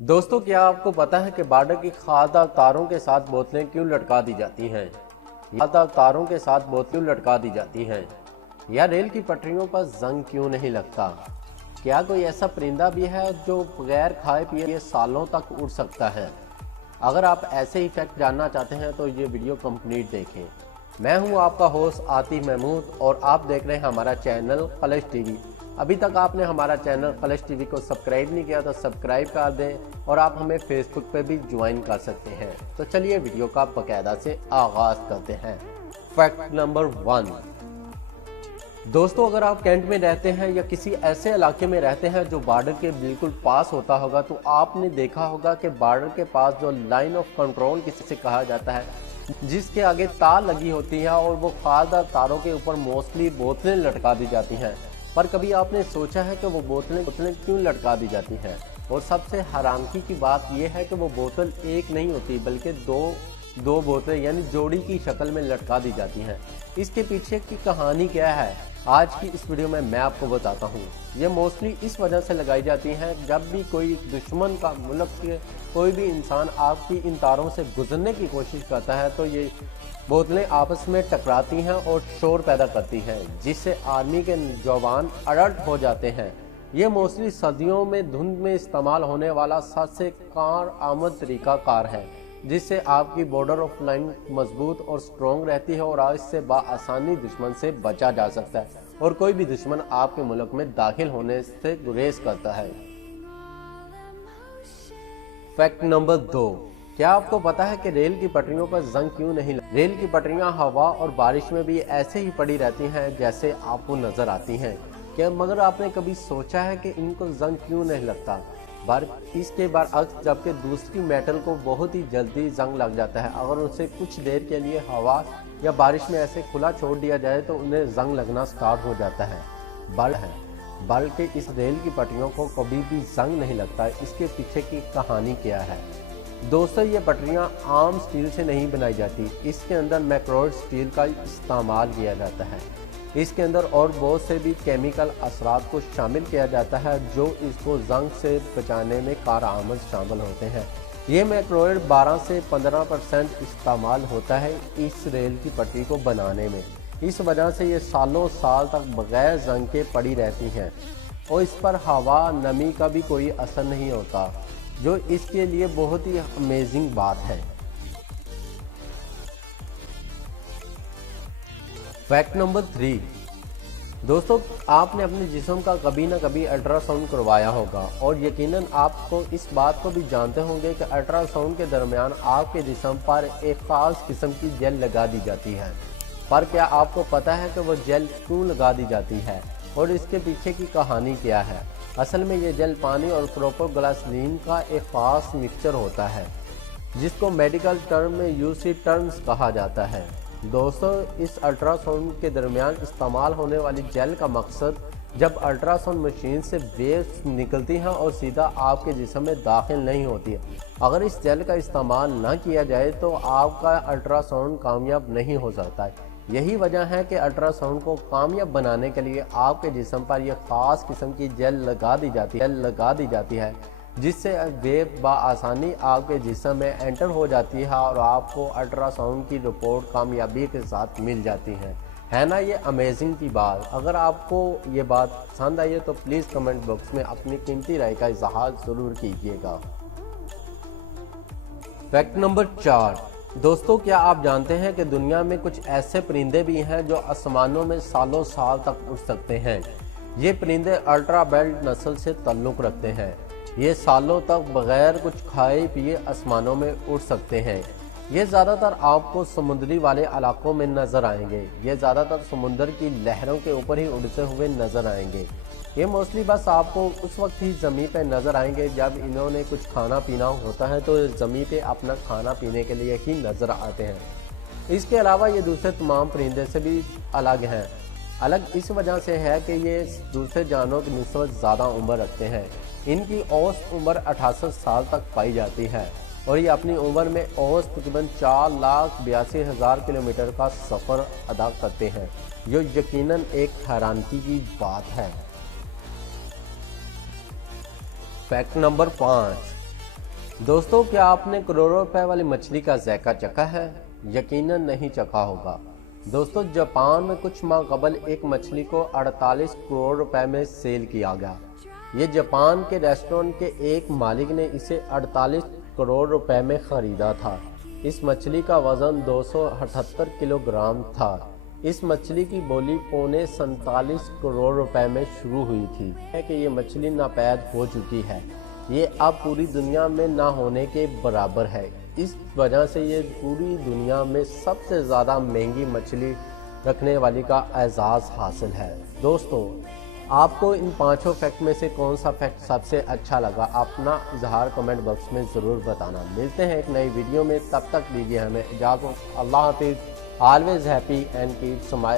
दोस्तों, क्या आपको पता है कि बॉर्डर की खाद्य तारों के साथ बोतलें क्यों लटका दी जाती हैं? खाद्य तारों के साथ बोतलें लटका दी जाती हैं? या रेल की पटरियों पर जंग क्यों नहीं लगता? क्या कोई ऐसा परिंदा भी है जो बगैर खाए पिए सालों तक उड़ सकता है? अगर आप ऐसे ही फैक्ट जानना चाहते हैं तो ये वीडियो कंप्लीट देखें। मैं हूं आपका होस्ट आतिफ महमूद और आप देख रहे हैं हमारा चैनल कलश टीवी। अभी तक आपने हमारा चैनल कलश टीवी को सब्सक्राइब नहीं किया तो सब्सक्राइब कर दें और आप हमें फेसबुक पे भी ज्वाइन कर सकते हैं। तो चलिए वीडियो का बाकायदा से आगाज करते हैं। Fact number 1। दोस्तों, अगर आप कैंट में रहते हैं या किसी ऐसे इलाके में रहते हैं जो बॉर्डर के बिल्कुल पास होता होगा तो आपने देखा होगा कि बॉर्डर के पास जो लाइन ऑफ कंट्रोल किसी कहा जाता है, जिसके आगे तार लगी होती है और वो खाद्य तारों के ऊपर मोस्टली बोतलें लटका दी जाती हैं। पर कभी आपने सोचा है कि वो बोतलें क्यों लटका दी जाती हैं? और सबसे हैरानगी की बात यह है कि वो बोतल एक नहीं होती बल्कि दो बोतलें यानी जोड़ी की शक्ल में लटका दी जाती हैं। इसके पीछे की कहानी क्या है, आज की इस वीडियो में मैं आपको बताता हूँ। ये मोस्टली इस वजह से लगाई जाती हैं, जब भी कोई दुश्मन का मुल्क के कोई भी इंसान आपकी इन तारों से गुजरने की कोशिश करता है तो ये बोतलें आपस में टकराती हैं और शोर पैदा करती हैं, जिससे आर्मी के जवान अलर्ट हो जाते हैं। ये मोस्टली सर्दियों में धुंध में इस्तेमाल होने वाला सबसे कारआमद तरीक़ाकार है, जिससे आपकी बॉर्डर ऑफ लाइन मजबूत और स्ट्रॉन्ग रहती है और इससे बआसानी दुश्मन से बचा जा सकता है और कोई भी दुश्मन आपके मुल्क में दाखिल होने से गुरेज करता है। Fact number 2। क्या आपको पता है कि रेल की पटरियों पर जंग क्यों नहीं लगती? रेल की पटरियां हवा और बारिश में भी ऐसे ही पड़ी रहती हैं जैसे आपको नजर आती हैं। क्या मगर आपने कभी सोचा है कि इनको जंग क्यों नहीं लगता? इसके बरअक्स जबकि दूसरी मेटल को बहुत ही जल्दी जंग लग जाता है। अगर उसे कुछ देर के लिए हवा या बारिश में ऐसे खुला छोड़ दिया जाए तो उन्हें जंग लगना स्टार्ट हो जाता है। बल्कि इस रेल की पटरियों को कभी भी जंग नहीं लगता। इसके पीछे की कहानी क्या है? दोस्तों, ये पटरियां आम स्टील से नहीं बनाई जाती। इसके अंदर मैक्रोइड स्टील का इस्तेमाल किया जाता है। इसके अंदर और बहुत से भी केमिकल असरात को शामिल किया जाता है जो इसको जंग से बचाने में कारआमद शामिल होते हैं। ये मैक्रोइड 12 से 15% इस्तेमाल होता है इस रेल की पटरी को बनाने में। इस वजह से ये सालों साल तक बगैर जंग के पड़ी रहती हैं और इस पर हवा नमी का भी कोई असर नहीं होता, जो इसके लिए बहुत ही अमेजिंग बात है। Fact number 3। दोस्तों, आपने अपने जिस्म का कभी ना कभी अल्ट्रासाउंड करवाया होगा और यकीनन आपको इस बात को भी जानते होंगे कि अल्ट्रासाउंड के दरमियान आपके जिस्म पर एक खास किस्म की जेल लगा दी जाती है। पर क्या आपको पता है कि वो जेल क्यों लगा दी जाती है और इसके पीछे की कहानी क्या है? असल में ये जेल पानी और प्रोपोग्लिसरीन का एक खास मिक्सचर होता है, जिसको मेडिकल टर्म में यूसी टर्म्स कहा जाता है। दोस्तों, इस अल्ट्रासाउंड के दरमियान इस्तेमाल होने वाली जेल का मकसद, जब अल्ट्रासाउंड मशीन से वेव्स निकलती हैं और सीधा आपके जिस्म में दाखिल नहीं होती है, अगर इस जेल का इस्तेमाल ना किया जाए तो आपका अल्ट्रासाउंड कामयाब नहीं हो सकता है। यही वजह है कि अल्ट्रासाउंड को कामयाब बनाने के लिए आपके जिस्म पर यह खास किस्म की जेल लगा दी जाती है, जिससे वेव बआसानी आपके जिस्म में एंटर हो जाती है और आपको अल्ट्रासाउंड की रिपोर्ट कामयाबी के साथ मिल जाती है ना ये अमेजिंग की बात? अगर आपको ये बात पसंद आई है तो प्लीज़ कमेंट बॉक्स में अपनी कीमती राय का इजहार ज़रूर कीजिएगा। Fact number 4। दोस्तों, क्या आप जानते हैं कि दुनिया में कुछ ऐसे परिंदे भी हैं जो आसमानों में सालों साल तक उड़ सकते हैं? ये परिंदे अल्ट्रा बेल्ट नस्ल से ताल्लुक़ रखते हैं। ये सालों तक बगैर कुछ खाए पिए आसमानों में उड़ सकते हैं। ये ज़्यादातर आपको समुद्री वाले इलाकों में नज़र आएंगे। ये ज़्यादातर समुद्र की लहरों के ऊपर ही उड़ते हुए नज़र आएंगे। ये मोस्टली बस आपको उस वक्त ही ज़मीन पे नज़र आएंगे जब इन्होंने कुछ खाना पीना होता है तो ज़मीन पे अपना खाना पीने के लिए ही नज़र आते हैं। इसके अलावा ये दूसरे तमाम परिंदे से भी अलग हैं। अलग इस वजह से है कि ये दूसरे जानवरों की निस्बत ज़्यादा उम्र रखते हैं। इनकी औसत उम्र 68 साल तक पाई जाती है और ये अपनी उम्र में औसत तकरीबन 4,82,000 किलोमीटर का सफ़र अदा करते हैं, जो यकीनन एक हैरानगी की बात है। Fact number 5। दोस्तों, क्या आपने करोड़ों रुपए वाली मछली का जायका चखा है? यकीनन नहीं चखा होगा। दोस्तों, जापान में कुछ माह कबल एक मछली को 48 करोड़ रुपए में सेल किया गया। ये जापान के रेस्टोरेंट के एक मालिक ने इसे 48 करोड़ रुपए में खरीदा था। इस मछली का वजन 278 किलोग्राम था। इस मछली की बोली पौने 47 करोड़ रुपए में शुरू हुई थी। है कि ये मछली नापैद हो चुकी है। ये अब पूरी दुनिया में ना होने के बराबर है। इस वजह से ये पूरी दुनिया में सबसे ज़्यादा महंगी मछली रखने वाली का एजाज़ हासिल है। दोस्तों, आपको इन पांचों फैक्ट में से कौन सा फैक्ट सबसे अच्छा लगा, अपना इजहार कमेंट बॉक्स में ज़रूर बताना। मिलते हैं एक नई वीडियो में, तब तक दीजिए हमें इजाज़त। अल्लाह हाफिज़। Always happy and keep smile.